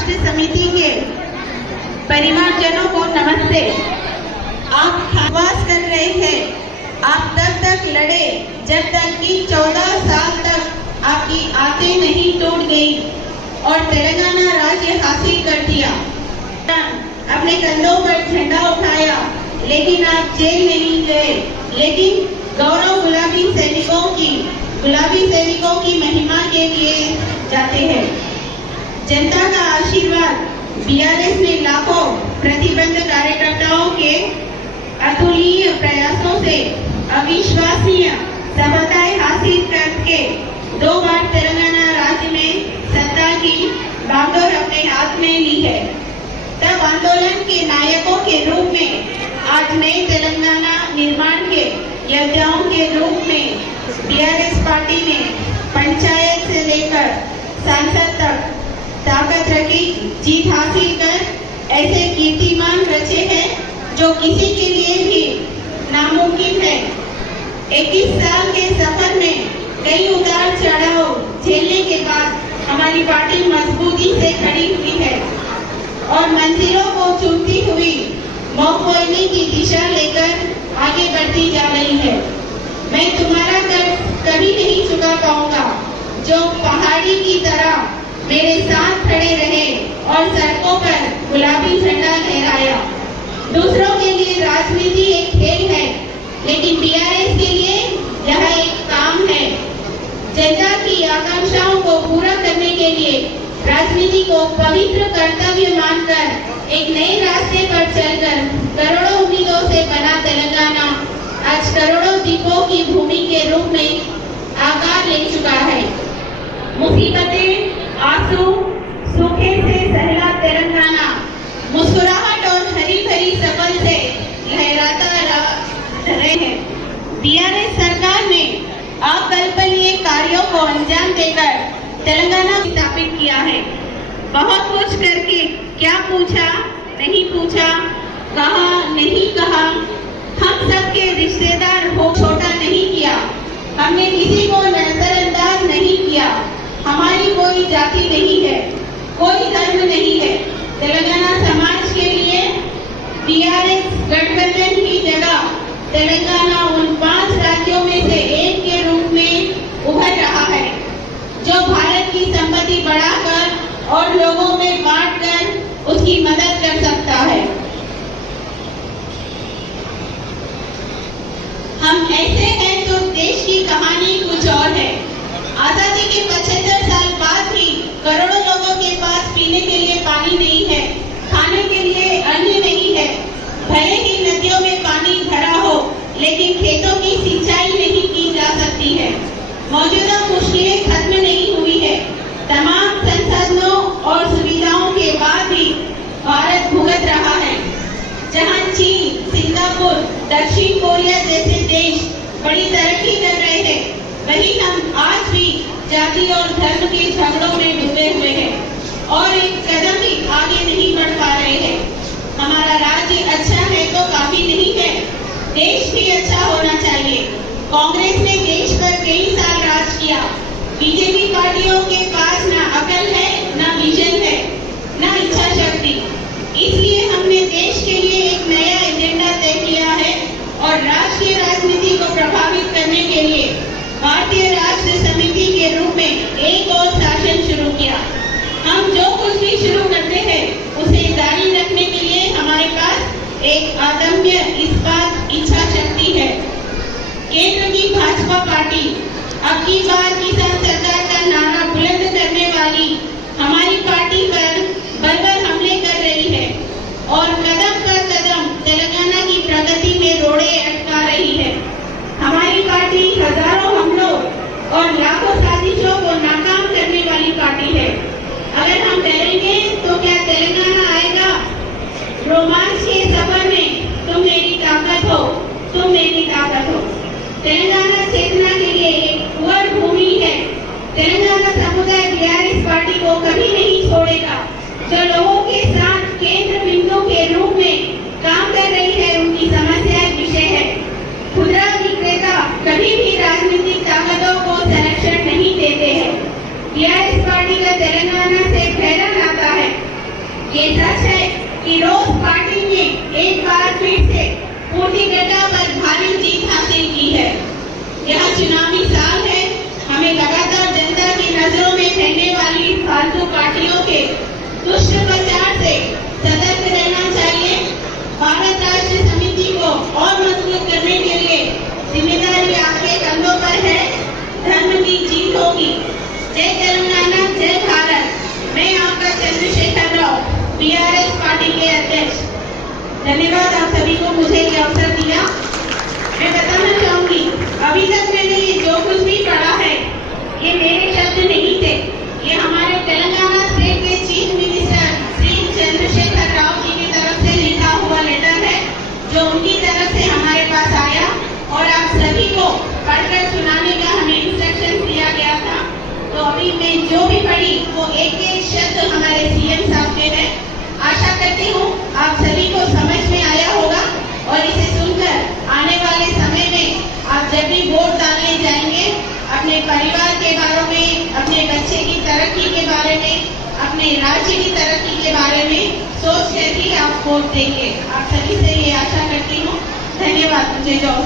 राष्ट्र समिति के परिवारजनों को नमस्ते। आप विश्वास कर रहे हैं, आप तब तक लड़े जब तक कि 14 साल तक आपकी आंखें नहीं टूट गई और तेलंगाना राज्य हासिल कर दिया। अपने कंधों पर झंडा उठाया, लेकिन आप जेल नहीं गए। लेकिन गौरव गुलाबी सैनिकों की महिमा के लिए जाते हैं। जनता का आशीर्वाद, बीआरएस ने लाखों प्रतिबंध कार्यकर्ताओं के अतुलनीय प्रयासों से अविश्वसनीय सफलताएं हासिल करके 2 बार तेलंगाना राज्य में सत्ता की बागडोर अपने हाथ में ली है। तब आंदोलन के नायकों के रूप में आज नए तेलंगाना निर्माण के योद्धाओं के रूप में बीआरएस पार्टी ने पंचायत से लेकर सांसद तक ताकत रखी, जीत हासिल कर ऐसे कीर्तिमान रचे हैं जो किसी के लिए भी नामुमकिन है। 21 साल के सफर में कई उतार चढ़ाव झेलने के बाद हमारी पार्टी मजबूती से खड़ी हुई है और मंजिलों को चूमती हुई मौकोनी की दिशा लेकर आगे बढ़ती जा रही है। मैं तुम्हारा कर्ज कभी नहीं चुका पाऊंगा, जो पहाड़ी की तरह मेरे साथ खड़े रहे और सड़कों पर गुलाबी झंडा लहराया। दूसरों के लिए राजनीति एक खेल है, लेकिन बीआरएस के लिए यह एक काम है। जनता की आकांक्षाओं को पूरा करने के लिए राजनीति को पवित्र कर्तव्य मानकर एक नए रास्ते पर चलकर करोड़ों उम्मीदों से बना तेलंगाना आज करोड़ों दीपों की भूमि के रूप में आकार ले चुका है। मुसीबतें, आंसू, सूखे से सहला तेलंगाना मुस्कुराहट और हरी भरी सफल से लहराता रहे हैं। बीआरएस सरकार ने अकल्पनीय कार्यों को अंजाम देकर तेलंगाना स्थापित किया है। बहुत कुछ करके क्या पूछा नहीं पूछा, कहा नहीं कहा, हम सबके रिश्तेदार हो छोटा नहीं किया। हमने किसी को नजरअंदाज नहीं किया। हमारी कोई जाति नहीं है, कोई धर्म नहीं है। तेलंगाना समाज के लिए बीआरएस गठबंधन की जगह तेलंगाना उन 5 राज्यों में से एक के रूप में उभर रहा है, जो भारत की संपत्ति बढ़ाकर और लोगों में बांटकर उसकी मदद कर सकता है। हम ऐसे हैं तो देश की कहानी कुछ और है। आजादी के 75 साल बाद भी करोड़ों लोगों के पास पीने के लिए पानी नहीं है, खाने के लिए अन्न नहीं है। भले ही नदियों में पानी भरा हो, लेकिन खेतों की सिंचाई नहीं की जा सकती है। मौजूदा मुश्किलें खत्म नहीं हुई है। तमाम संसाधनों और सुविधाओं के बाद भी भारत भुगत रहा है। जहां चीन, सिंगापुर, दक्षिण कोरिया जैसे देश बड़ी तरक्की कर रहे हैं, वहीं हम आज भी जाति और धर्म के झगड़ों में डूबे हुए हैं और एक कदम भी आगे नहीं बढ़ पा रहे हैं। हमारा राज्य अच्छा है तो काफी नहीं है, देश भी अच्छा होना चाहिए। कांग्रेस ने देश पर कई साल राज किया। बीजेपी पार्टियों के पास ना अकल है, ना विजन है, ना इच्छा शक्ति। इसलिए हमने देश के लिए एक नया एजेंडा तय किया है और राष्ट्रीय राजनीति को प्रभावित करने के लिए भारतीय राष्ट्र समिति के रूप में एक और शासन शुरू किया। हम जो कुछ भी शुरू करते हैं उसे जारी रखने के लिए हमारे पास एक अदम्य इस्पात इच्छा शक्ति है। केंद्र की भाजपा पार्टी अब की बार किसान सरकार का नारा बुलंद करने वाली हमारी पार्टी पर बर्बर हमले कर रही है और कदम पर कदम तेलंगाना की प्रगति में रोड़े अटका रही है। हमारी पार्टी हजारों हमलों और लाखों साजिशों को नाकाम करने वाली पार्टी है। अगर हम डरेंगे तो क्या तेलंगाना आएगा? रोमांच के सफर में तुम मेरी ताकत हो, तुम मेरी ताकत हो। तेलंगाना चेतना के लिए एक कुंवर भूमि है। तेलंगाना समुदाय बीआरएस पार्टी को कभी नहीं छोड़ेगा। जो लोगों के साथ केंद्र बिंदु के रूप में काम कर रही है, उनकी समस्याएं विषय है। खुदरा विक्रेता कभी भी राजनीतिक ताकतों को संरक्षण नहीं देते हैं। बीआरएस पार्टी का तेलंगाना से गहरा नाता है। अपने राज्य की तरक्की के बारे में सोच कर ही आप वोट देंगे। आप सभी से ये आशा करती हूँ। धन्यवाद मुझे जो